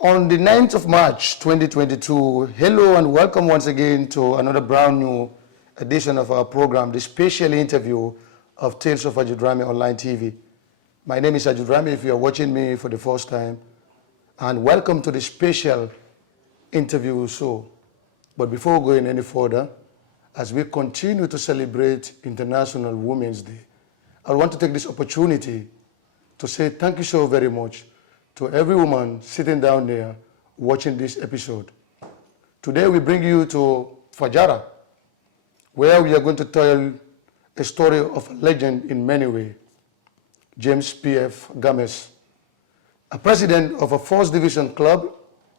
On the 9th of March 2022, hello and welcome once again to another brand new edition of our program, the special interview of Tales of Ajudrami Online TV. My name is Ajudrami if you are watching me for the first time, and welcome to the special interview show. But before going any further, as we continue to celebrate International Women's Day, I want to take this opportunity to say thank you so very much to every woman sitting down there watching this episode. Today we bring you to Fajara, where we are going to tell a story of a legend in many ways, James F.P Gomez, a president of a first division club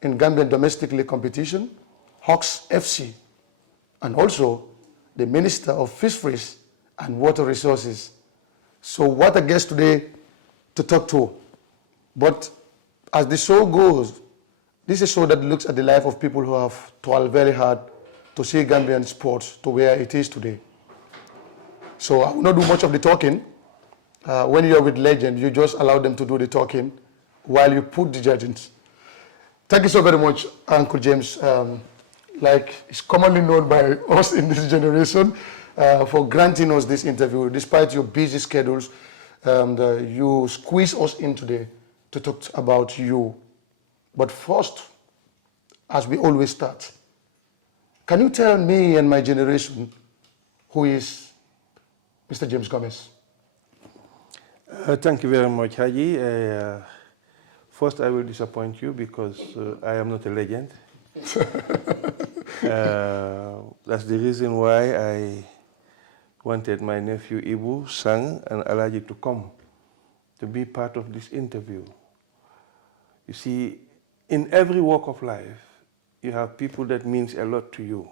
in Gambian domestic league competition, Hawks FC, and also the Minister of Fisheries and Water Resources. So what a guest today to talk to. But as the show goes, this is a show that looks at the life of people who have toiled very hard to see Gambian sports to where it is today. So I will not do much of the talking. When you are with legend, you just allow them to do the talking while you put the judgments. Thank you so very much, Uncle James. Like it's commonly known by us in this generation, for granting us this interview, despite your busy schedules. You squeeze us in today to talk about you. But first, as we always start, can you tell me and my generation who is Mr. James Gomez? Thank you very much, Haji. First, I will disappoint you because I am not a legend. That's the reason why I wanted my nephew Ibu, Sang, and Alaji to come to be part of this interview. You see, in every walk of life, you have people that means a lot to you.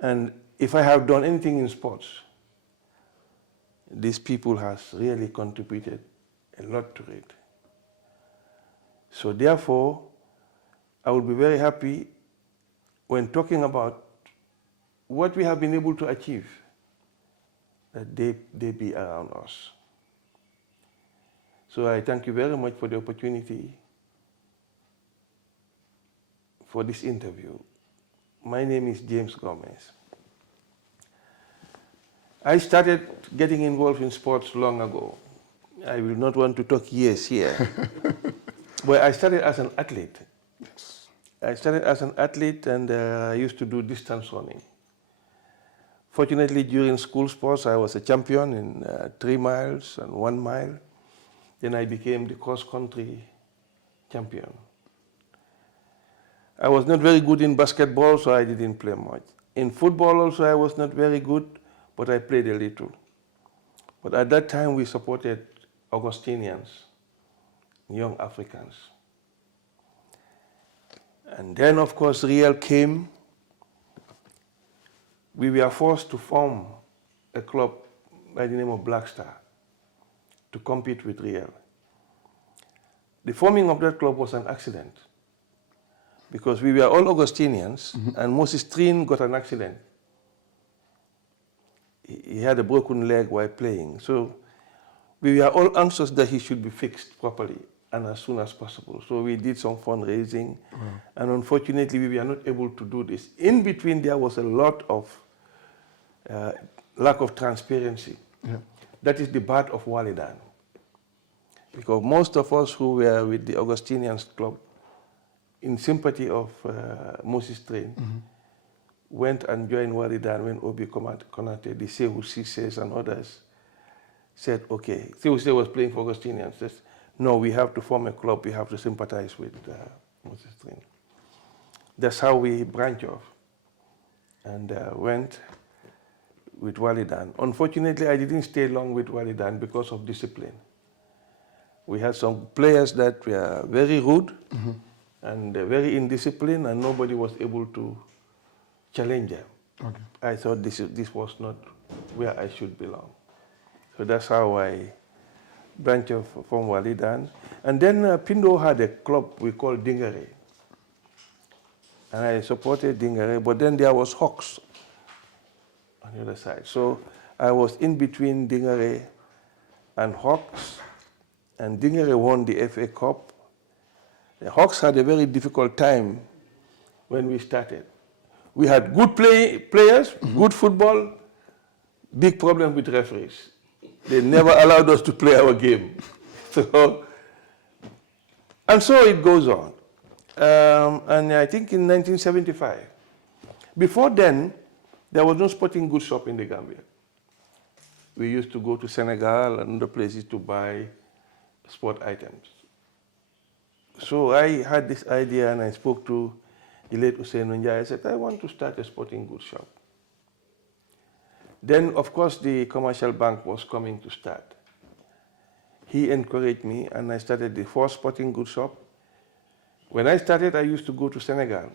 And if I have done anything in sports, these people has really contributed a lot to it. So therefore, I will be very happy when talking about what we have been able to achieve, that they be around us. So I thank you very much for the opportunity for this interview. My name is James Gomez. I started getting involved in sports long ago. I will not want to talk years here. But I started as an athlete. Yes. I started as an athlete and I used to do distance running. Fortunately, during school sports, I was a champion in 3 miles and 1 mile. Then I became the cross-country champion. I was not very good in basketball, so I didn't play much. In football also, I was not very good, but I played a little. But at that time, we supported Augustinians, young Africans. And then, of course, Real came. We were forced to form a club by the name of Black Star to compete with Real. The forming of that club was an accident because we were all Augustinians, and Moses Trin got an accident. He had a broken leg while playing. So we were all anxious that he should be fixed properly and as soon as possible. So we did some fundraising, and unfortunately we were not able to do this. In between there was a lot of lack of transparency. Yeah. That is the bad of Walidan. Because most of us who were with the Augustinians Club, in sympathy of Moses Train, went and joined Walidan when Obi Konate, the Sehu Sisses and others said, okay, Sehu Sisse was playing for Augustinians. Says, no, we have to form a club, we have to sympathize with Moses Train. That's how we branched off and went with Walidan. Unfortunately, I didn't stay long with Walidan because of discipline. We had some players that were very rude and very indisciplined, and nobody was able to challenge them. Okay. I thought this was not where I should belong. So that's how I branched off from Walidan. And then Pindo had a club we called Dingare. And I supported Dingare, but then there was Hawks on the other side. So I was in between Dingare and Hawks, and Dingare won the FA Cup, The Hawks had a very difficult time when we started. We had good players, good football, big problem with referees. They never allowed us to play our game. And so it goes on. And I think in 1975, before then, there was no sporting goods shop in the Gambia. We used to go to Senegal and other places to buy sport items. So I had this idea and I spoke to the late Hussein Njai. I said, I want to start a sporting goods shop. Then, of course, the commercial bank was coming to start. He encouraged me and I started the first sporting goods shop. When I started, I used to go to Senegal.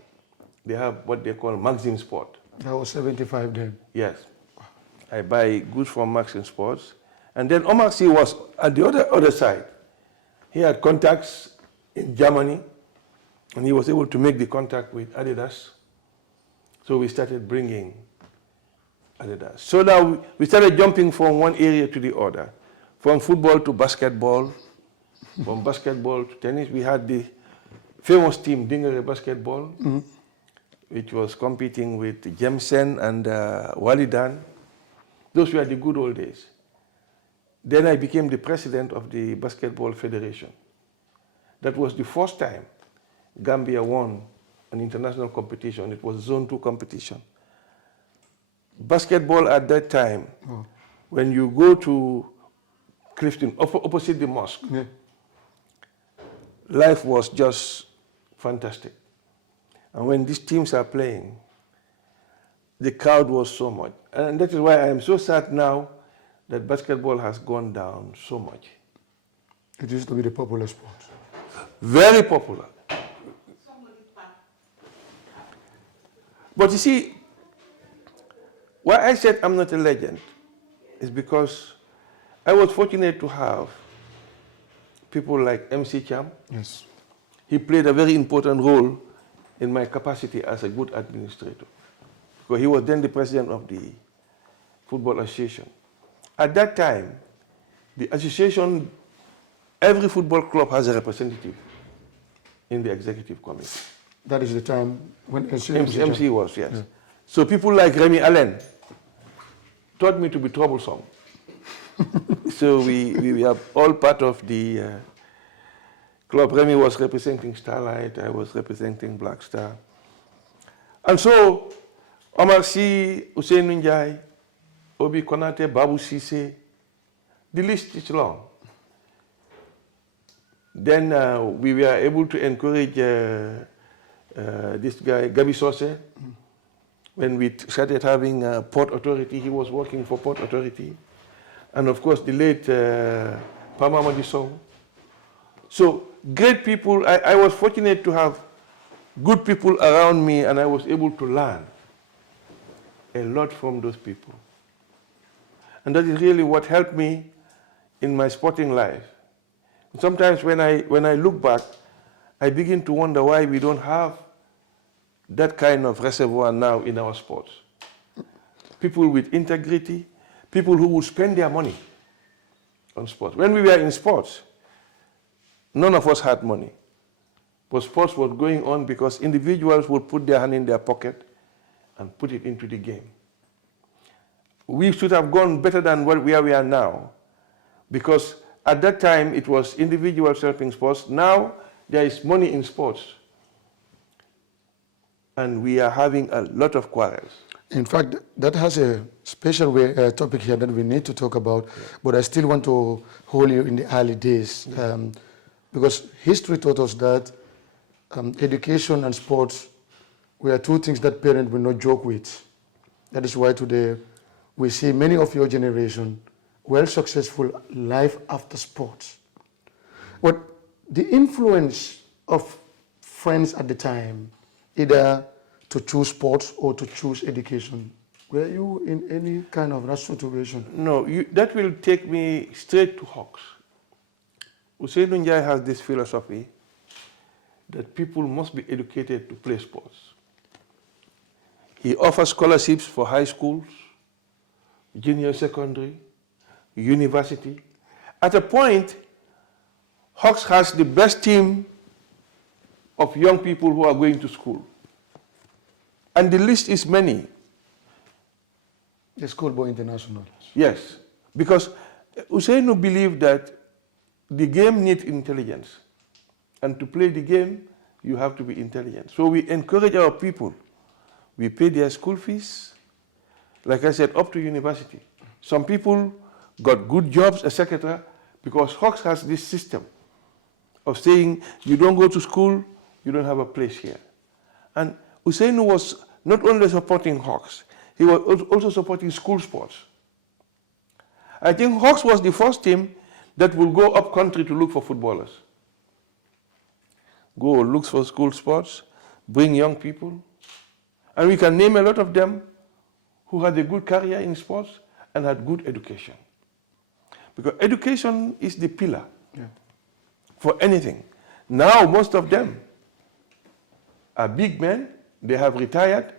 They have what they call Maxim Sport. That was 75 then? Yes. I buy goods from Maxim Sports. And then Omar Sy was at the other side. He had contacts in Germany, and he was able to make the contact with Adidas. So we started bringing Adidas. So now we started jumping from one area to the other, from football to basketball, from basketball to tennis. We had the famous team, Dingere Basketball, which was competing with Jameson and Walidan. Those were the good old days. Then I became the president of the Basketball Federation. That was the first time Gambia won an international competition. It was Zone 2 competition. Basketball at that time, when you go to Clifton, opposite the mosque, life was just fantastic. And when these teams are playing, the crowd was so much. And that is why I am so sad now that basketball has gone down so much. It used to be the popular sport. Very popular. But you see, why I said I'm not a legend is because I was fortunate to have people like MC Cham. Yes. He played a very important role in my capacity as a good administrator, because he was then the president of the Football Association. At that time, the association, every football club has a representative in the executive committee. That is the time when MC was, yes. Yeah. So people like Remy Allen taught me to be troublesome. So we are all part of the club. Remy was representing Starlight, I was representing Black Star. And so Omar Sy, Hussein Njai, Obi Konate, Babu Sise, the list is long. Then we were able to encourage this guy, Gabi Sose. When we started having Port Authority, he was working for Port Authority. And of course, the late Pama Madiso. So great people. I was fortunate to have good people around me, and I was able to learn a lot from those people. And that is really what helped me in my sporting life. Sometimes when I look back, I begin to wonder why we don't have that kind of reservoir now in our sports. People with integrity, people who would spend their money on sports. When we were in sports, none of us had money. But sports was going on because individuals would put their hand in their pocket and put it into the game. We should have gone better than where we are now, because at that time it was individuals helping sports. Now there is money in sports, and we are having a lot of quarrels. In fact, that has a special topic here that we need to talk about, but I still want to hold you in the early days, because history taught us that education and sports were two things that parents will not joke with. That is why today we see many of your generation well successful life after sports. But the influence of friends at the time, either to choose sports or to choose education, were you in any kind of that situation? No, that will take me straight to Hawks. Hussein Njai has this philosophy that people must be educated to play sports. He offers scholarships for high schools, junior secondary, university. At a point, Hawks has the best team of young people who are going to school. And the list is many. The Schoolboy International. Yes, because Usainu believed that the game needs intelligence. And to play the game, you have to be intelligent. So we encourage our people. We pay their school fees, like I said, up to university. Some people got good jobs, etc., because Hawks has this system of saying, you don't go to school, you don't have a place here. And Usainu was not only supporting Hawks, he was also supporting school sports. I think Hawks was the first team that will go up country to look for footballers. Go look for school sports, bring young people. And we can name a lot of them who had a good career in sports and had good education. Because education is the pillar for anything. Now, most of them are big men, they have retired,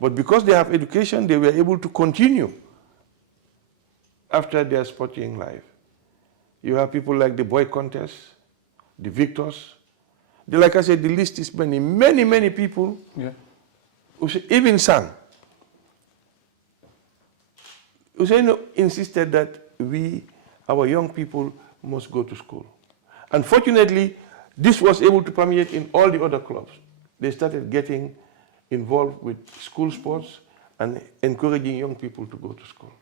but because they have education, they were able to continue after their sporting life. You have people like the boy contest, the victors. Like I said, the list is many, many people who even sang. Usainu insisted that our young people must go to school. Unfortunately, this was able to permeate in all the other clubs. They started getting involved with school sports and encouraging young people to go to school.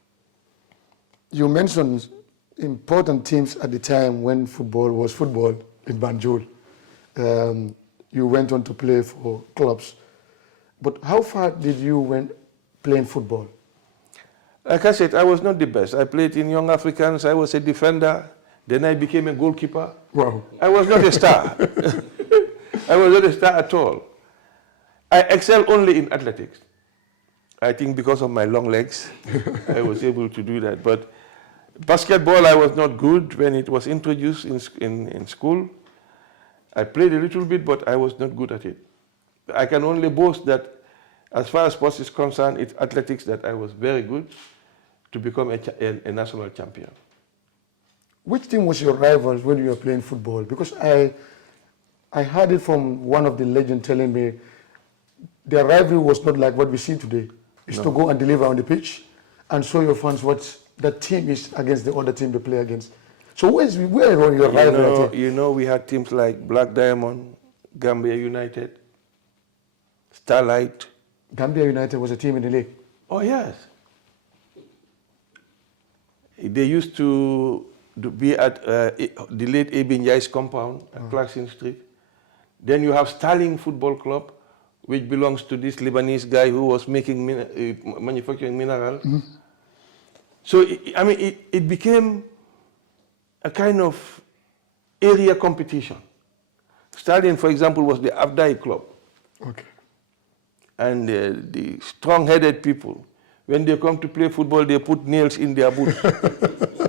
You mentioned important teams at the time when football was football in Banjul. You went on to play for clubs. But how far did you went playing football? Like I said, I was not the best. I played in Young Africans, I was a defender, then I became a goalkeeper. Wow. I was not a star. I was not a star at all. I excel only in athletics. I think because of my long legs, I was able to do that. But basketball, I was not good when it was introduced in school. I played a little bit, but I was not good at it. I can only boast that as far as sports is concerned, it's athletics that I was very good to become a national champion. Which team was your rivals when you were playing football? Because I heard it from one of the legends telling me their rivalry was not like what we see today. It's to go and deliver on the pitch and show your fans what that team is against the other team they play against. So where were your rivals? You know, we had teams like Black Diamond, Gambia United, Starlight. Gambia United was a team in the league. Oh, yes. They used to be at the late Abin Yai's compound at Clarkson Street. Then you have Starling Football Club, which belongs to this Lebanese guy who was making manufacturing mineral. So, it became a kind of area competition. Starling, for example, was the Abdai Club. Okay. And the strong-headed people, when they come to play football, they put nails in their boots.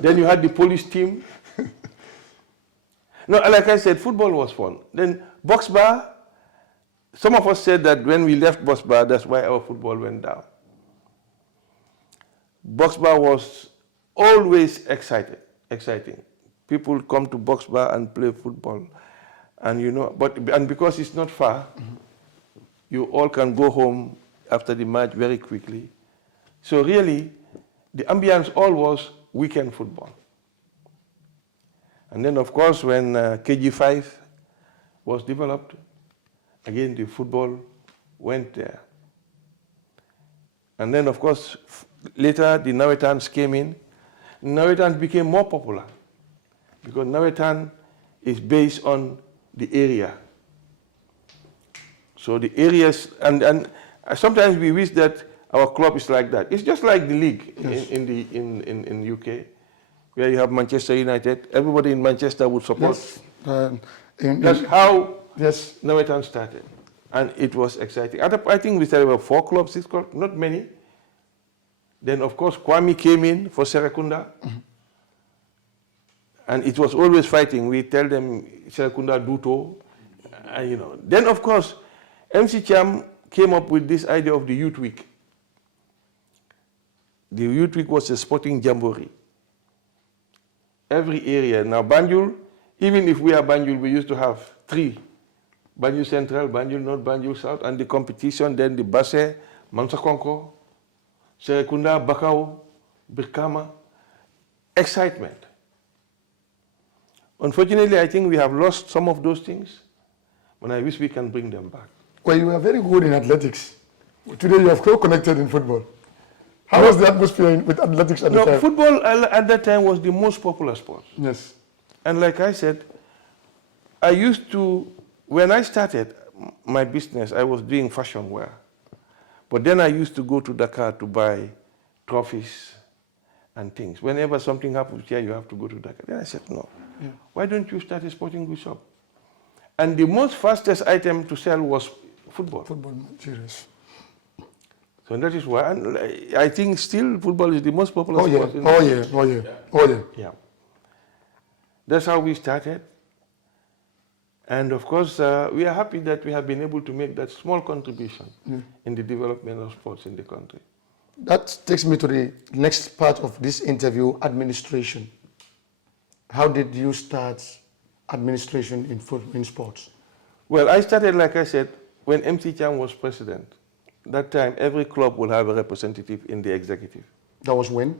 Then you had the police team. No, like I said, football was fun. Then box bar, some of us said that when we left box bar, that's why our football went down. Box bar was always exciting. People come to box bar and play football. And and because it's not far, you all can go home after the match very quickly. So really, the ambience all was weekend football. And then, of course, when KG5 was developed, again, the football went there. And then, of course, later the Nawetans came in. Nawetans became more popular because Nawetan is based on the area. So the areas, and sometimes we wish that our club is like that. It's just like the league in UK, where you have Manchester United. Everybody in Manchester would support. Yes. That's how Nawetan started. And it was exciting. I think we started about 4 clubs, 6 clubs, not many. Then, of course, Kwame came in for Serekunda. And it was always fighting. We tell them Serekunda Duto. Then, of course, MC Cham came up with this idea of the Youth Week. The Youth Week was a sporting jamboree. Every area. Now, Banjul, even if we are Banjul, we used to have 3 Banjul Central, Banjul North, Banjul South, and the competition, then the Basse, Mansakonko, Serekunda, Bakau, Birkama. Excitement. Unfortunately, I think we have lost some of those things, but I wish we can bring them back. Well, you were very good in athletics. Today you have co-connected in football. How was the atmosphere with athletics at the time? Football at that time was the most popular sport. Yes. And like I said, I used to, when I started my business, I was doing fashion wear. But then I used to go to Dakar to buy trophies and things. Whenever something happens here, you have to go to Dakar. Then I said, no, why don't you start a sporting goods shop? And the most fastest item to sell was football. Football, serious. So that is why, and I think still football is the most popular sport. Yeah. That's how we started. And of course, we are happy that we have been able to make that small contribution in the development of sports in the country. That takes me to the next part of this interview, administration. How did you start administration in sports? Well, I started, like I said, when MC Cham was president. That time, every club will have a representative in the executive. That was when?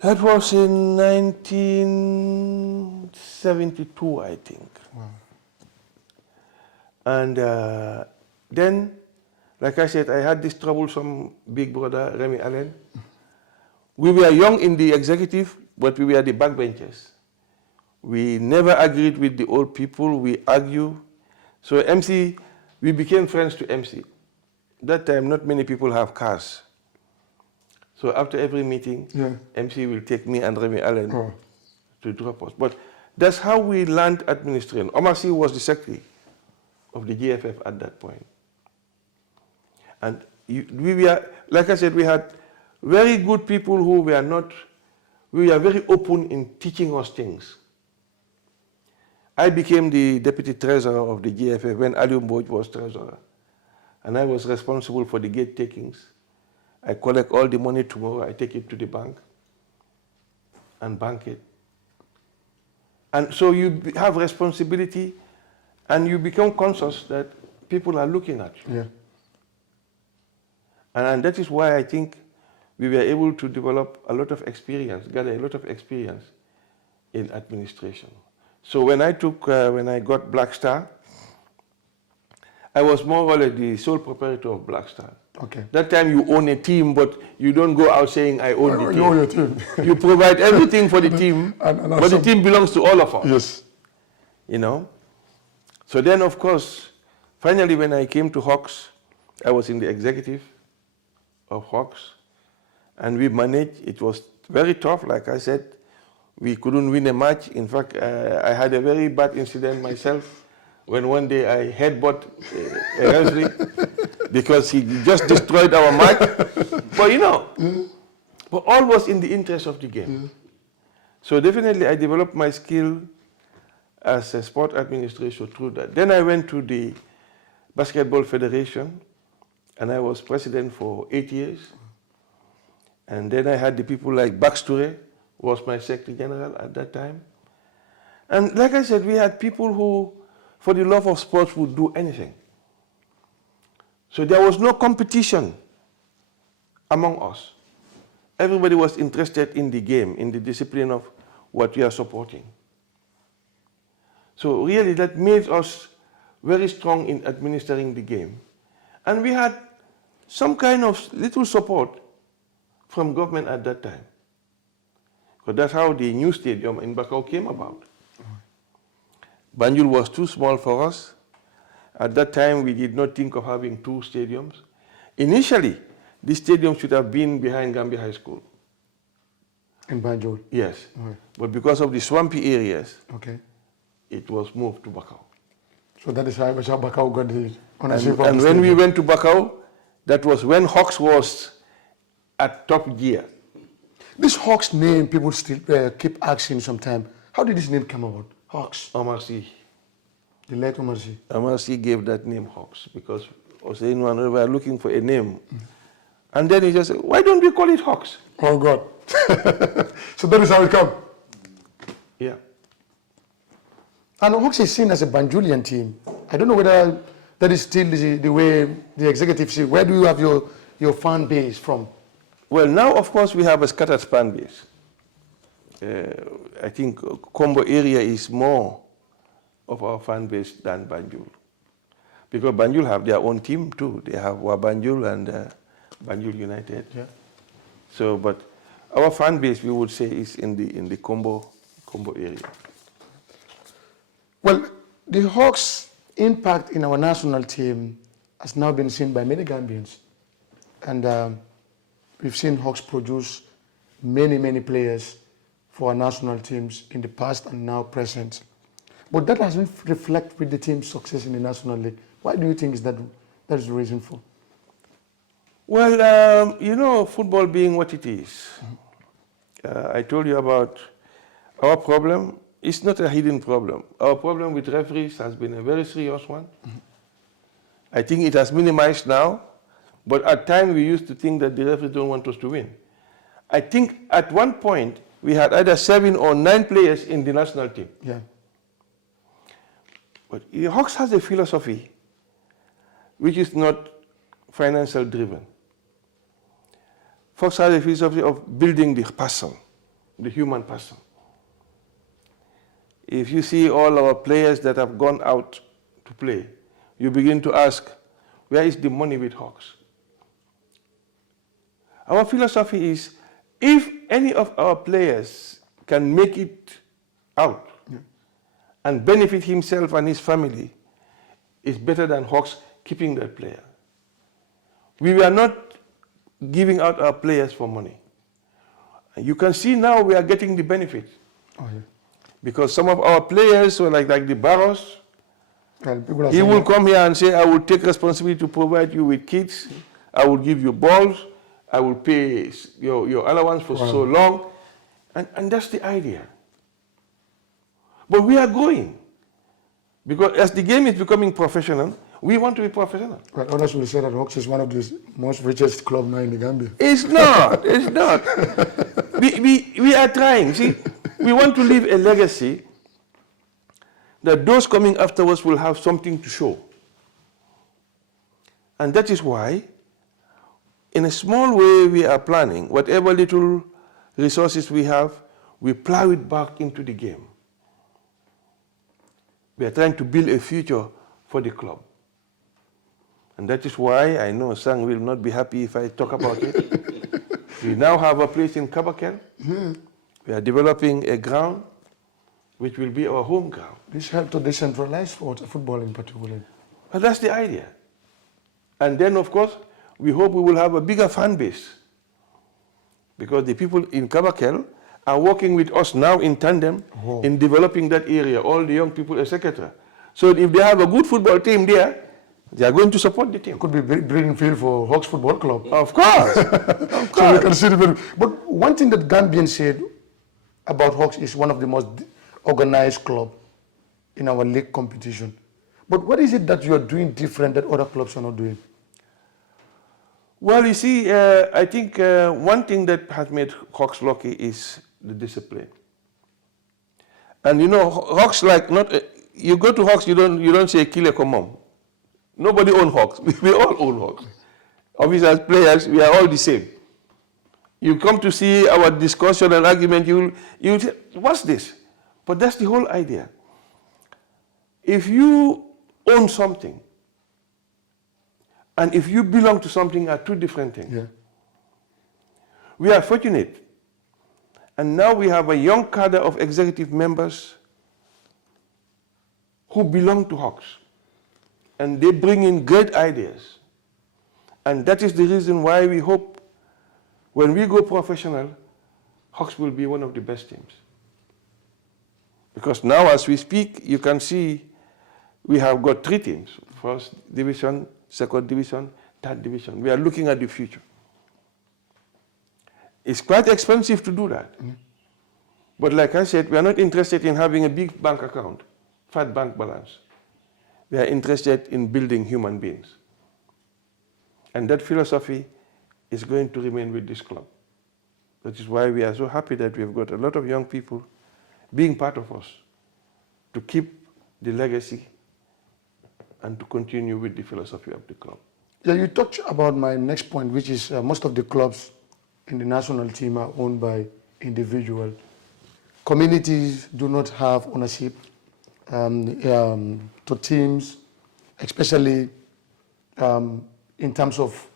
That was in 1972, I think. Wow. And then, like I said, I had this troublesome big brother, Remy Allen. We were young in the executive, but we were the backbenchers. We never agreed with the old people, we argued. So MC, we became friends to MC. That time, not many people have cars. So after every meeting, MC will take me and Remy Allen to drop us. But that's how we learned administration. Omar Sy was the secretary of the GFF at that point. And we were, like I said, we had very good people who were not, we were very open in teaching us things. I became the deputy treasurer of the GFF when Aliou Mbodj was treasurer. And I was responsible for the gate takings. I collect all the money tomorrow, I take it to the bank and bank it. And so you have responsibility and you become conscious that people are looking at you. Yeah. And that is why I think we were able to develop a lot of experience, gather a lot of experience in administration. So when I got Black Star, I was more or less the sole proprietor of Black Star. Okay. That time you own a team, but you don't go out saying, I own the team. You own your team. You provide everything for the team, but the team belongs to all of us. Yes. You know? So then, of course, finally when I came to Hawks, I was in the executive of Hawks, and we managed. It was very tough, like I said. We couldn't win a match. In fact, I had a very bad incident myself when one day I headbutt a referee because he just destroyed our match. But you know, but all was in the interest of the game. So definitely I developed my skill as a sport administrator through that. Then I went to the Basketball Federation and I was president for 8 years. And then I had the people like Bax Touré, who was my secretary general at that time. And like I said, we had people who, for the love of sports, would do anything. So there was no competition among us. Everybody was interested in the game, in the discipline of what we are supporting. So really that made us very strong in administering the game. And we had some kind of little support from government at that time. Because that's how the new stadium in Bakau came about. Banjul was too small for us. At that time, we did not think of having 2 stadiums. Initially, this stadium should have been behind Gambia High School. In Banjul? Yes. But because of the swampy areas, it was moved to Bakau. So that is how Bakau got the ownership. And when we went to Bakau, that was when Hawks was at top gear. This Hawks name, people still keep asking sometimes. How did this name come about? Hawks. Omar Sy. The late Omar Sy. Omar Sy gave that name Hawks because Hossein we were looking for a name. And then he just said, why don't we call it Hawks? Oh God. So that is how it come. Yeah. And Hawks is seen as a Banjulian team. I don't know whether that is still the way the executive see. Where do you have your fan base from? Well, now, of course, we have a scattered fan base. I think Combo area is more of our fan base than Banjul. Because Banjul have their own team too. They have Banjul and Banjul United. Yeah. So, but our fan base, we would say, is in the Combo area. Well, the Hawks' impact in our national team has now been seen by many Gambians. And we've seen Hawks produce many players for our national teams in the past and now present. But that doesn't reflect with the team's success in the National League. Why do you think that is the reason for? Well, you know, football being what it is, I told you about our problem. It's not a hidden problem. Our problem with referees has been a very serious one. I think it has minimized now, but at times we used to think that the referees don't want us to win. I think at one point we had either 7 or 9 players in the national team. Yeah. But the Hawks has a philosophy which is not financial driven. Hawks has a philosophy of building the person, the human person. If you see all our players that have gone out to play, you begin to ask, where is the money with Hawks? Our philosophy is, if any of our players can make it out and benefit himself and his family, it's better than Hawks keeping that player. We were not giving out our players for money. You can see now we are getting the benefit. Oh, yeah. Because some of our players were like the Barros. Well, He will come here and say, I will take responsibility to provide you with kids. I will give you balls. I will pay your allowance for so long. And that's the idea. But we are growing. Because as the game is becoming professional, we want to be professional. Well, honestly, we say that Hawks is one of the most richest clubs now in the Gambia. It's not. It's not. We are trying. See, we want to leave a legacy that those coming afterwards will have something to show. And that is why, in a small way, we are planning, whatever little resources we have, we plow it back into the game. We are trying to build a future for the club. And that is why I know Sang will not be happy if I talk about it. We now have a place in Kabakel. We are developing a ground which will be our home ground. This helps to decentralize football in particular. But that's the idea. And then, of course, we hope we will have a bigger fan base. Because the people in Kabakel are working with us now in tandem in developing that area, all the young people, etc. So if they have a good football team there, they are going to support the team. Could be breeding field for Hawks Football Club. Of course. Of course. So we can see the benefit. But one thing that Gambian said about Hawks is one of the most organized club in our league competition. But what is it that you are doing different that other clubs are not doing? Well, you see, I think one thing that has made Hawks lucky is the discipline. And you know, Hawks you go to Hawks, you don't say Kile Komom. Nobody owns Hawks. We all own Hawks. Obviously, as players, we are all the same. You come to see our discussion and argument, you say, what's this? But that's the whole idea. If you own something, and if you belong to something, are two different things. Yeah. We are fortunate. And now we have a young cadre of executive members who belong to Hawks. And they bring in great ideas. And that is the reason why we hope when we go professional, Hawks will be one of the best teams. Because now as we speak, you can see we have got 3 teams. First division, second division, third division. We are looking at the future. It's quite expensive to do that. But like I said, we are not interested in having a big bank account, fat bank balance. We are interested in building human beings. And that philosophy is going to remain with this club. That is why we are so happy that we have got a lot of young people being part of us to keep the legacy, and to continue with the philosophy of the club. Yeah, you talked about my next point, which is most of the clubs in the national team are owned by individuals. Communities do not have ownership to teams, especially in terms of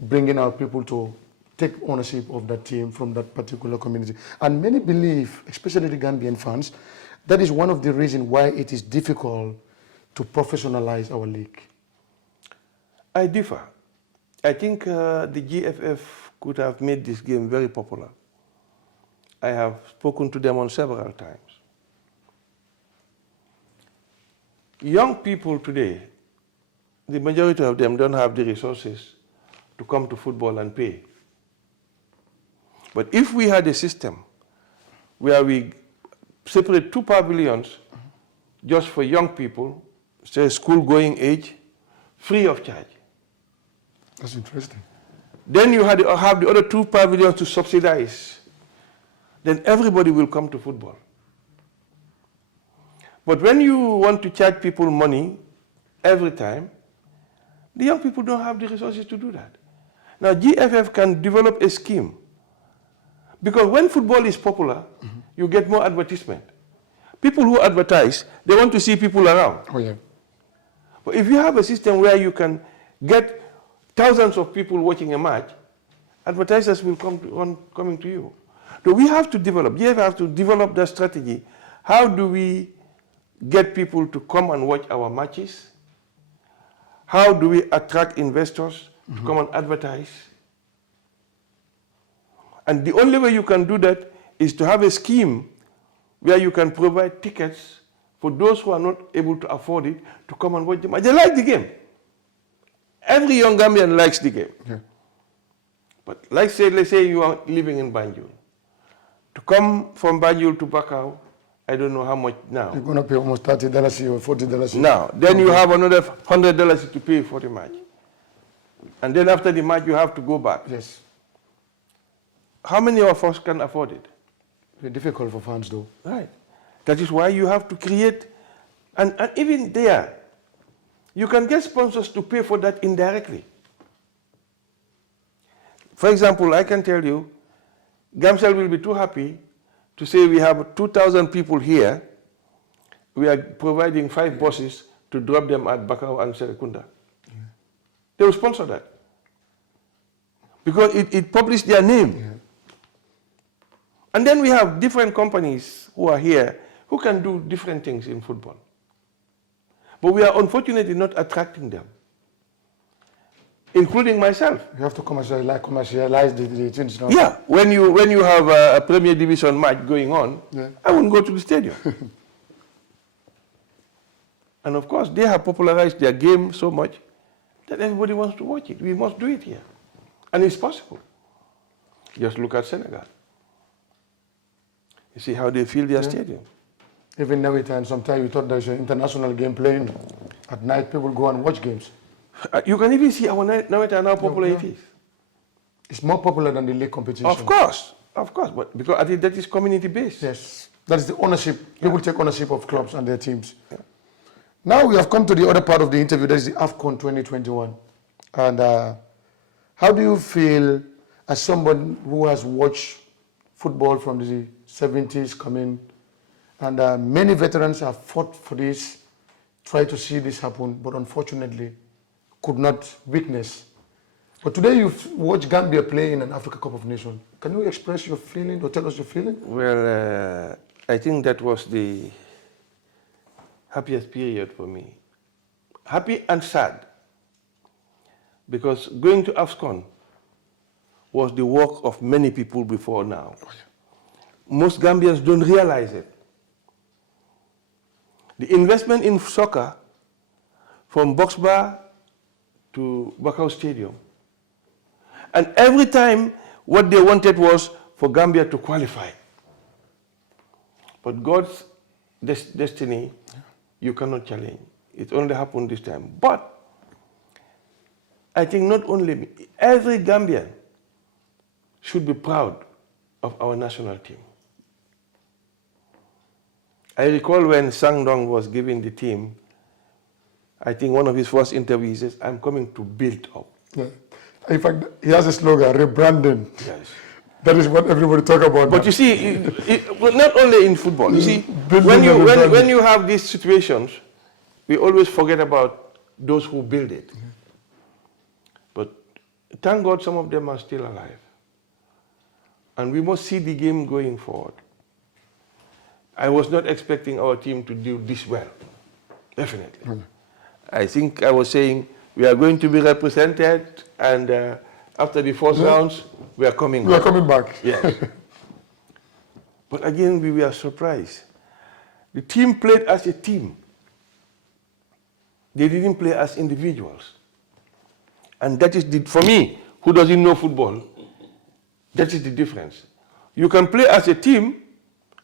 bringing our people to take ownership of that team from that particular community. And many believe, especially the Gambian fans, that is one of the reasons why it is difficult to professionalize our league. I differ. I think the GFF could have made this game very popular. I have spoken to them on several times. Young people today, the majority of them don't have the resources to come to football and pay. But if we had a system where we separate 2 pavilions just for young people, say school-going age, free of charge. That's interesting. Then you have the other 2 pavilions to subsidize. Then everybody will come to football. But when you want to charge people money every time, the young people don't have the resources to do that. Now GFF can develop a scheme. Because when football is popular, you get more advertisement. People who advertise, they want to see people around. Oh, yeah. But if you have a system where you can get thousands of people watching a match, advertisers will coming to you. So we have to develop, GFF have to develop that strategy. How do we get people to come and watch our matches? How do we attract investors to come and advertise? And the only way you can do that is to have a scheme where you can provide tickets for those who are not able to afford it to come and watch the match. They like the game. Every young Gambian likes the game. Yeah. But let's say you are living in Banjul. To come from Banjul to Bakau, I don't know how much now. You're going to pay almost $30 or $40. Now, then you have another $100 to pay for the match. And then after the match, you have to go back. Yes. How many of us can afford it? Very difficult for fans, though. Right. That is why you have to create, and even there, you can get sponsors to pay for that indirectly. For example, I can tell you, Gamcel will be too happy to say we have 2,000 people here. We are providing 5 buses to drop them at Bakau and Serekunda. Yeah. They will sponsor that. Because it published their name. Yeah. And then we have different companies who are here who can do different things in football. But we are unfortunately not attracting them, including myself. You have to commercialize the things now. Yeah, when you have a Premier Division match going on, yeah. I wouldn't go to the stadium. And of course, they have popularized their game so much that everybody wants to watch it. We must do it here. And it's possible. Just look at Senegal. You see how they fill their stadium. Even now, sometimes you thought there's an international game playing. At night, people go and watch games. You can even see our Naweta how popular it is. It's more popular than the league competition. Of course, but because I think that is community-based. Yes, that is the ownership. People take ownership of clubs and their teams. Yeah. Now we have come to the other part of the interview, that is the AFCON 2021. And how do you feel as someone who has watched football from the 70s coming, and many veterans have fought for this, tried to see this happen, but unfortunately could not witness. But today you've watched Gambia play in an Africa Cup of Nations. Can you express your feeling or tell us your feeling? Well, I think that was the happiest period for me. Happy and sad. Because going to AFCON was the work of many people before now. Most Gambians don't realize it. The investment in soccer from Boxbar to Bakau Stadium. And every time what they wanted was for Gambia to qualify. But God's destiny, you cannot challenge. It only happened this time. But I think not only me, every Gambian should be proud of our national team. I recall when Sang Dong was giving the team, I think one of his first interviews, he says, I'm coming to build up. Yeah. In fact, he has a slogan, rebranding. Yes. That is what everybody talk about. But you see, well, not only in football. You see, when you have these situations, we always forget about those who build it. But thank God some of them are still alive. And we must see the game going forward. I was not expecting our team to do this well, definitely. I think I was saying we are going to be represented, and after the first rounds, we are coming back. We are coming back. Yes. But again, we were surprised. The team played as a team. They didn't play as individuals. And that is, for me, who doesn't know football, that is the difference. You can play as a team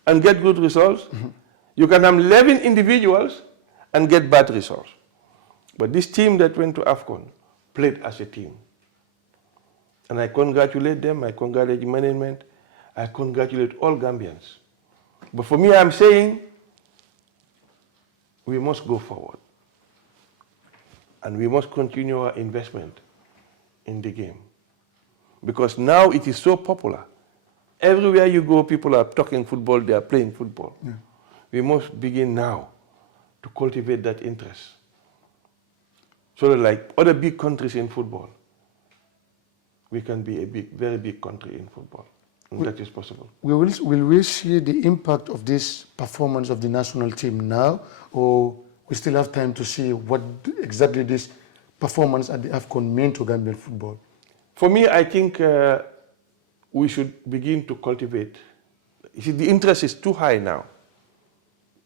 and get good results. You can have 11 individuals and get bad results. But this team that went to AFCON played as a team. And I congratulate them, I congratulate the management, I congratulate all Gambians. But for me, I'm saying we must go forward. And we must continue our investment in the game. Because now it is so popular. Everywhere you go, people are talking football, they are playing football. Yeah. We must begin now to cultivate that interest. So that like other big countries in football, we can be a very big country in football. And that is possible. Will we see the impact of this performance of the national team now, or we still have time to see what exactly this performance at the AFCON mean to Gambian football? For me, I think we should begin to cultivate. You see, the interest is too high now.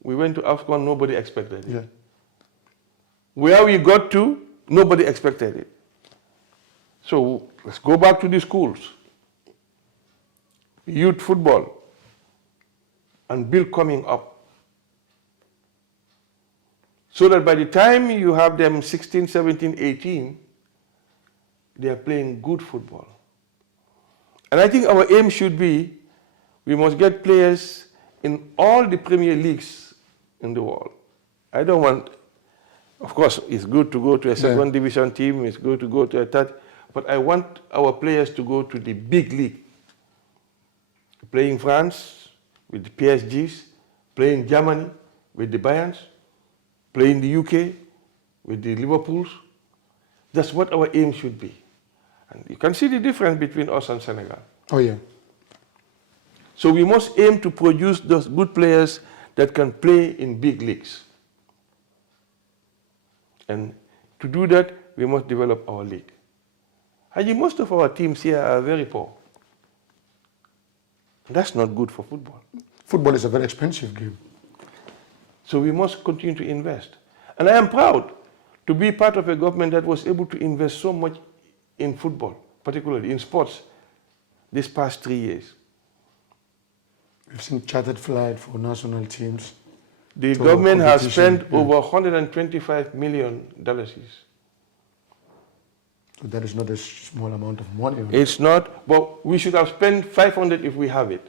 We went to AFCON, nobody expected it. Yeah. Where we got to, nobody expected it. So let's go back to the schools, youth football, and build coming up. So that by the time you have them 16, 17, 18, they are playing good football. And I think our aim should be, we must get players in all the Premier Leagues in the world. I don't want, of course, it's good to go to a second division team, it's good to go to a third, but I want our players to go to the big league. Play in France with the PSGs, play in Germany with the Bayerns, play in the UK with the Liverpools. That's what our aim should be. And you can see the difference between us and Senegal. Oh, yeah. So we must aim to produce those good players that can play in big leagues. And to do that, we must develop our league. Most of our teams here are very poor. That's not good for football. Football is a very expensive game. So we must continue to invest. And I am proud to be part of a government that was able to invest so much in football, particularly in sports, these past 3 years. We've seen chartered flight for national teams. The government has spent over $125 million. So that is not a small amount of money. It's not, but we should have spent 500 if we have it.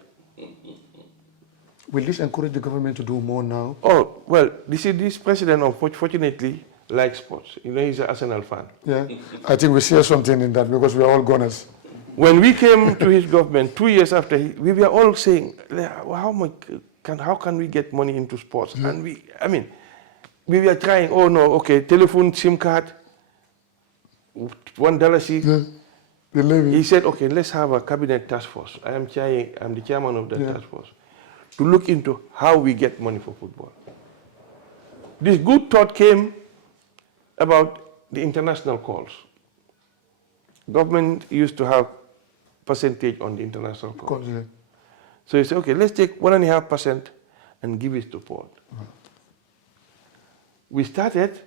Will this encourage the government to do more now? Oh, well, this president, unfortunately, likes sports. You know, he's an Arsenal fan. Yeah, I think we see something in that because we are all Gunners. When we came to his government 2 years after, we were all saying, how can we get money into sports? Yeah. And we were trying, oh no, okay, telephone, SIM card, $1. Yeah. He said, okay, let's have a cabinet task force. I'm the chairman of that task force, to look into how we get money for football. This good thought came about the international calls. Government used to have percentage on the international calls. Yeah. So he said, okay, let's take 1.5% and give it to port. We started,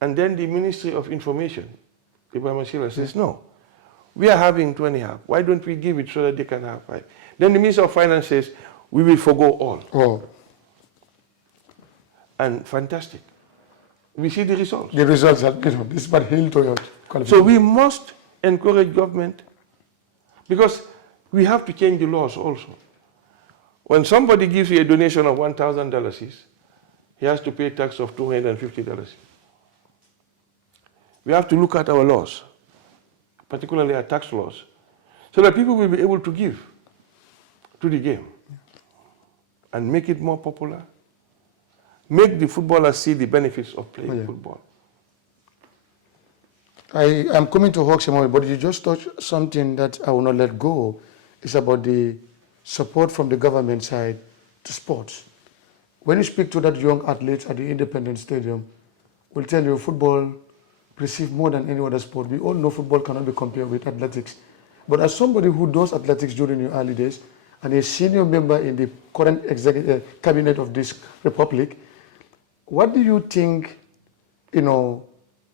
and then the Ministry of Information, Ibrahim Sheila, says, no, we are having 2.5. Why don't we give it so that they can have 5? Then the Minister of Finance says, we will forgo all. Oh. And fantastic. We see the results. The results are, this is what hill to your. So we must encourage government, because we have to change the laws also. When somebody gives you a donation of $1,000, he has to pay tax of $250. We have to look at our laws, particularly our tax laws, so that people will be able to give to the game and make it more popular, make the footballers see the benefits of playing football. I am coming to Hawks, but you just touched something that I will not let go. It's about the support from the government side to sports. When you speak to that young athletes at the Independence Stadium, will tell you football receives more than any other sport. We all know football cannot be compared with athletics. But as somebody who does athletics during your early days, and a senior member in the current executive cabinet of this republic, what do you think,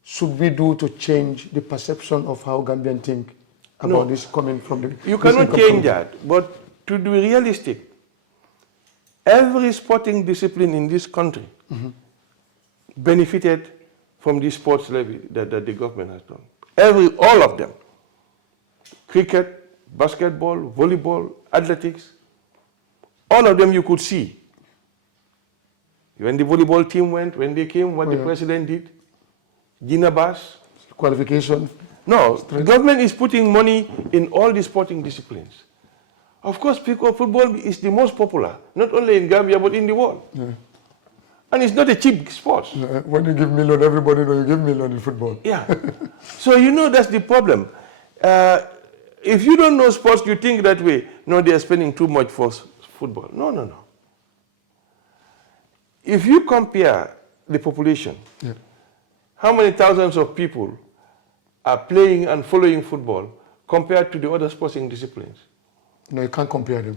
should we do to change the perception of how Gambian think about this coming from the... You cannot change that, but to be realistic, every sporting discipline in this country benefited from the sports levy that the government has done. All of them. Cricket, basketball, volleyball, athletics, all of them you could see. When the volleyball team went, when they came, what the president did, Gina Bass. Qualification. No, the government is putting money in all the sporting disciplines. Of course, football is the most popular, not only in Gambia, but in the world. Yeah. And it's not a cheap sport. When you give million, everybody knows you give million in football. Yeah. So that's the problem. If you don't know sports, you think that way. No, they are spending too much for football. No. If you compare the population, how many thousands of people are playing and following football compared to the other sporting disciplines? No, you can't compare them.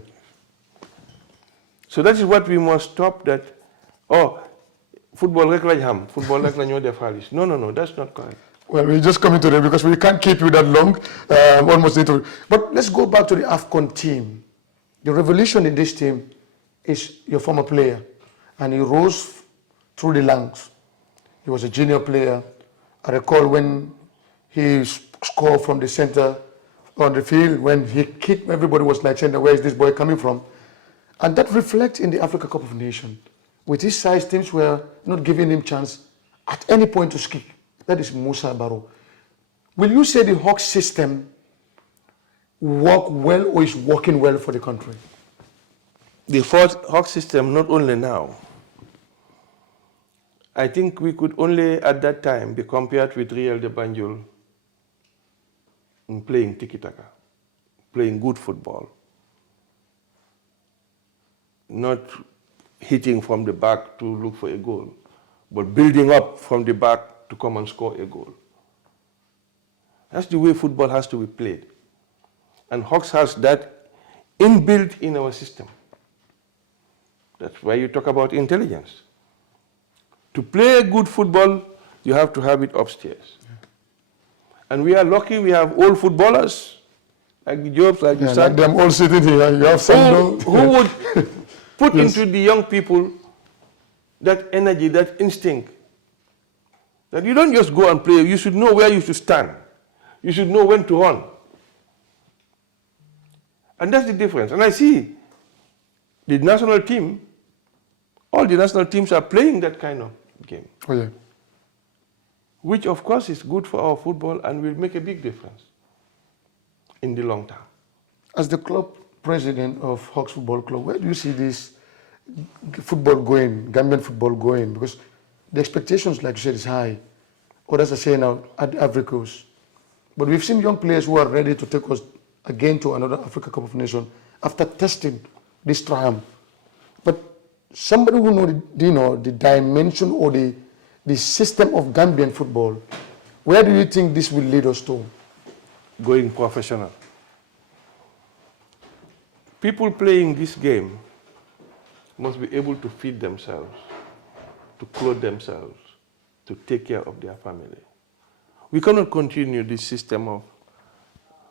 So that is what we must stop that. Football rek lañ xam, football rek la ñoo def xaalis. No, that's not correct. Well, we're just coming to them because we can't keep you that long. Almost need to. But let's go back to the AFCON team. The revolution in this team is your former player, and he rose through the ranks. He was a junior player. I recall when he scored from the center on the field, when he kicked, everybody was like saying, where is this boy coming from? And that reflects in the Africa Cup of Nations. With his size, teams were not giving him chance at any point to kick. That is Musa Barrow. Will you say the Hawks system work well or is working well for the country? The Hawks system, not only now, I think we could only at that time be compared with Real de Banjul in playing tiki-taka, playing good football, not hitting from the back to look for a goal, but building up from the back to come and score a goal. That's the way football has to be played. And Hawks has that inbuilt in our system. That's why you talk about intelligence. To play good football, you have to have it upstairs. And we are lucky we have old footballers, like the Jobs, like the like them all sitting here. You have some who would put into the young people that energy, that instinct. That you don't just go and play, you should know where you should stand. You should know when to run. And that's the difference. And I see the national team, all the national teams are playing that kind of game. Oh, yeah. Which of course is good for our football and will make a big difference in the long term. As the club president of Hawks Football Club, where do you see this football going, Gambian football going? Because the expectations, like you said, is high. Others are saying now at Africa Coast. But we've seen young players who are ready to take us again to another Africa Cup of Nations after testing this triumph. But somebody who knows the dimension or the system of Gambian football, where do you think this will lead us to? Going professional. People playing this game must be able to feed themselves, to clothe themselves, to take care of their family. We cannot continue this system of,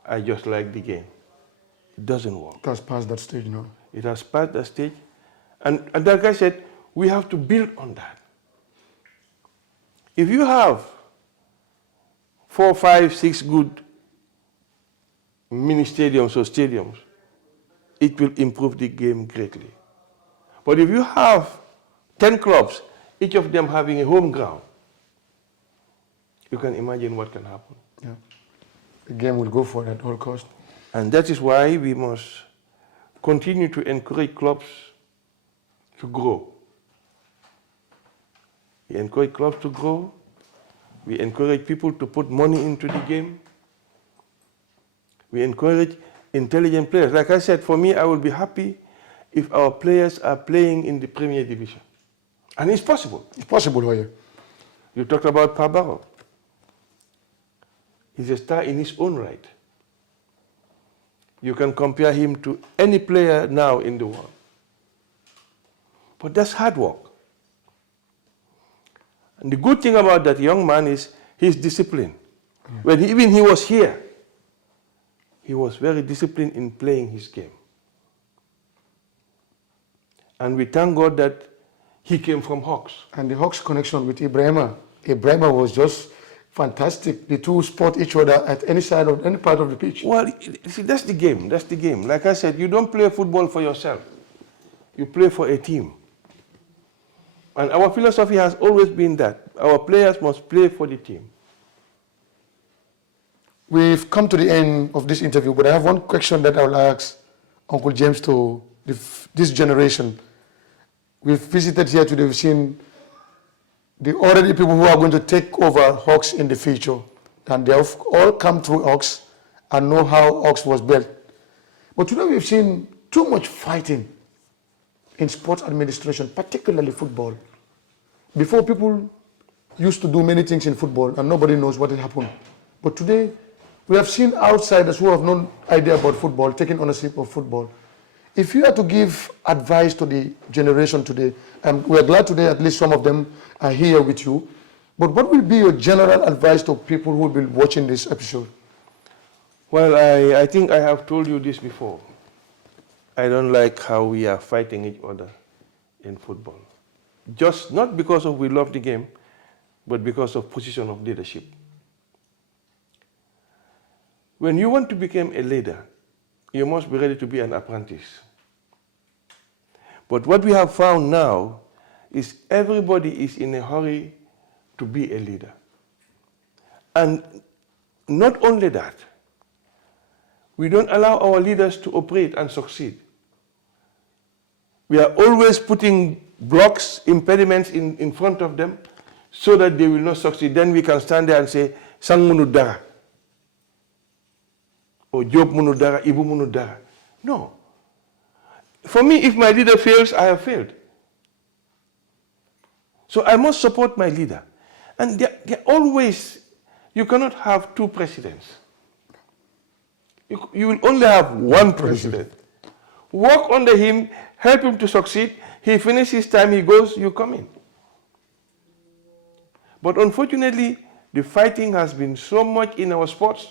I just like the game. It doesn't work. It has passed that stage now. It has passed that stage. And like I said, we have to build on that. If you have 4, 5, 6 good mini stadiums or stadiums, it will improve the game greatly. But if you have 10 clubs, each of them having a home ground, you can imagine what can happen. Yeah. The game will go for it at all costs. And that is why we must continue to encourage clubs to grow. We encourage clubs to grow. We encourage people to put money into the game. We encourage intelligent players. Like I said, for me, I will be happy if our players are playing in the Premier Division. And it's possible. It's possible, Hoye. You talked about Pabaro. He's a star in his own right. You can compare him to any player now in the world. But that's hard work. And the good thing about that young man is his discipline. When he was here, he was very disciplined in playing his game. And we thank God that he came from Hawks. And the Hawks connection with Ibrahima was just fantastic. The two spot each other at any side of any part of the pitch. Well, see, that's the game. That's the game. Like I said, you don't play football for yourself. You play for a team. And our philosophy has always been that our players must play for the team. We've come to the end of this interview, but I have one question that I will ask Uncle James to this generation. We've visited here today, we've seen the already people who are going to take over Hawks in the future, and they have all come through Hawks and know how Hawks was built. But today we've seen too much fighting in sports administration, particularly football. Before, people used to do many things in football and nobody knows what had happened. But today, we have seen outsiders who have no idea about football taking ownership of football. If you had to give advice to the generation today, and we're glad today at least some of them are here with you, but what will be your general advice to people who will be watching this episode? Well, I think I have told you this before. I don't like how we are fighting each other in football. Just not because of we love the game, but because of position of leadership. When you want to become a leader, you must be ready to be an apprentice. But what we have found now is everybody is in a hurry to be a leader. And not only that, we don't allow our leaders to operate and succeed. We are always putting blocks, impediments in front of them so that they will not succeed. Then we can stand there and say, Sang munu dara. Or Job munu dara, Ibu munu dara. No. For me, if my leader fails, I have failed. So I must support my leader. And they're always, you cannot have two presidents. You will only have one president. Work under him, help him to succeed. He finishes his time, he goes, you come in. But unfortunately, the fighting has been so much in our sports.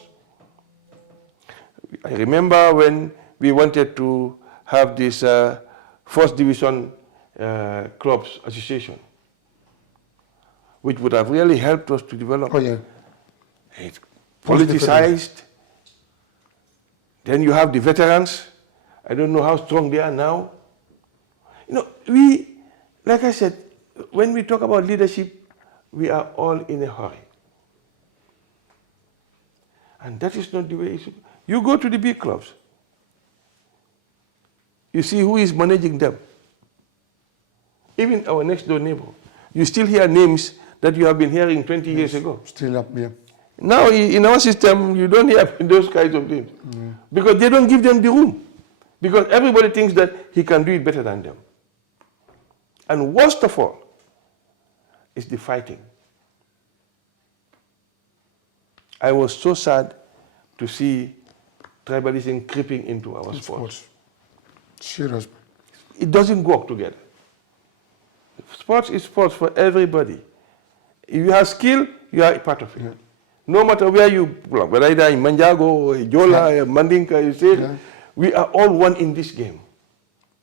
I remember when we wanted to have this first division clubs association, which would have really helped us to develop. Oh, yeah. It's politicized. Then you have the veterans. I don't know how strong they are now. You know, like I said, when we talk about leadership, we are all in a hurry. And that is not the way it should be. You go to the big clubs. You see who is managing them. Even our next door neighbor. You still hear names that you have been hearing 20 years ago. Still up, yeah. Now, in our system, you don't hear those kinds of things. Because they don't give them the room. Because everybody thinks that he can do it better than them. And worst of all is the fighting. I was so sad to see tribalism creeping into our sports. Serious. It doesn't work together. Sports is sports for everybody. If you have skill, you are a part of it. Yeah. No matter where you belong, whether either in Manjago, or Jola, or Mandinka, you say, we are all one in this game.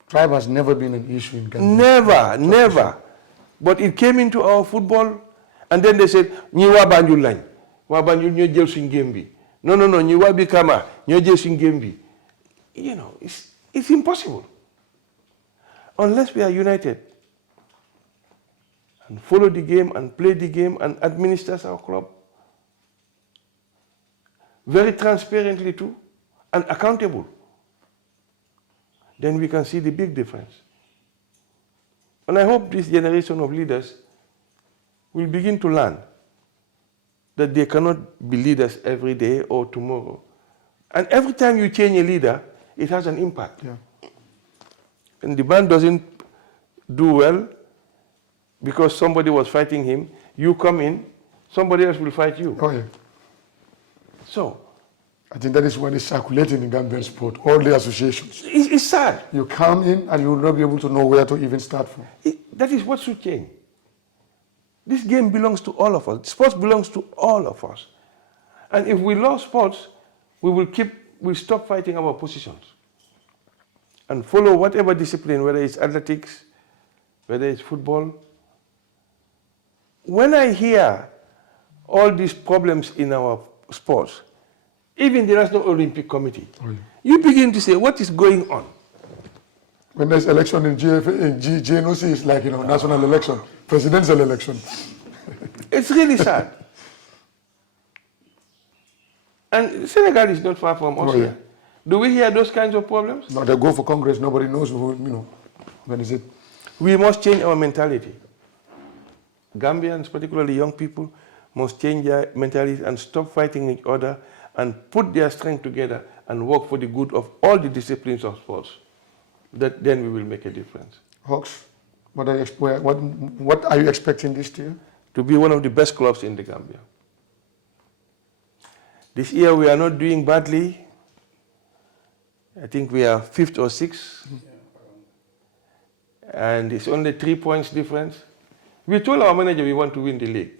Tribe has never been an issue in Gambia. Never, never. But it came into our football, and then they said, "Nyiwa Banjul lañ, wa Banjul ñoo jël suñ game bi." No, Nyiwa Bikama, ñoo jël suñ game bi. You know, it's impossible. unless we are united and follow the game and play the game and administer our club very transparently too and accountable, then we can see the big difference. And I hope this generation of leaders will begin to learn that they cannot be leaders every day or tomorrow. And every time you change a leader, it has an impact. Yeah. And the man doesn't do well because somebody was fighting him. You come in, somebody else will fight you. Oh, yeah. So, I think that is what is circulating in Gambian sport, all the associations. it's sad. You come in and you will not be able to know where to even start from. That is what should change. This game belongs to all of us. Sports belongs to all of us. And if we love sports, we'll stop fighting our positions and follow whatever discipline, whether it's athletics, whether it's football. When I hear all these problems in our sports, even the National Olympic Committee, you begin to say, what is going on? When there's election in GNOC, it's like, national election, presidential election. It's really sad. And Senegal is not far from us here. Do we hear those kinds of problems? No, they go for Congress, nobody knows who, when is it? We must change our mentality. Gambians, particularly young people, must change their mentality and stop fighting each other and put their strength together and work for the good of all the disciplines of sports. Then we will make a difference. Hawks, what are you expecting this year? To be one of the best clubs in the Gambia. This year we are not doing badly. I think we are 5th or 6th. And it's only 3 points difference. We told our manager we want to win the league.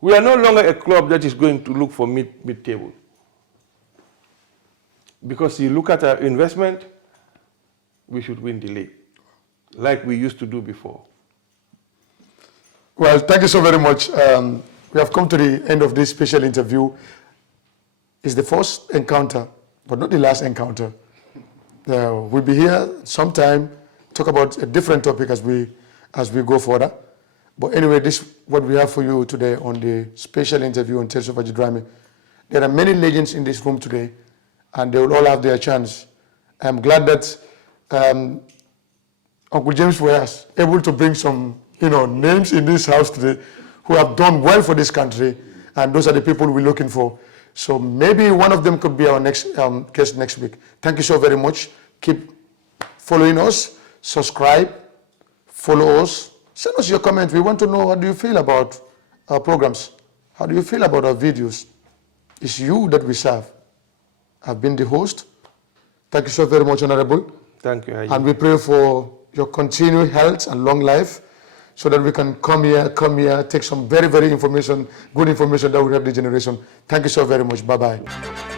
We are no longer a club that is going to look for mid-table. Because you look at our investment, we should win the league, like we used to do before. Well, thank you so very much. We have come to the end of this special interview. It's the first encounter, but not the last encounter. We'll be here sometime, talk about a different topic as we go further. But anyway, this is what we have for you today on the special interview on Tales of Ajidrami. There are many legends in this room today, and they will all have their chance. I'm glad that Uncle James was able to bring some, names in this house today who have done well for this country, and those are the people we're looking for. So maybe one of them could be our next guest next week. Thank you so very much. Keep following us, subscribe, follow us, send us your comment. We want to know, what do you feel about our programs? How do you feel about our videos? It's you that we serve. I've been the host. Thank you so very much, Honorable. Thank you. And we pray for your continued health and long life so that we can come here, take some very, very good information that will help the generation. Thank you so very much. Bye-bye.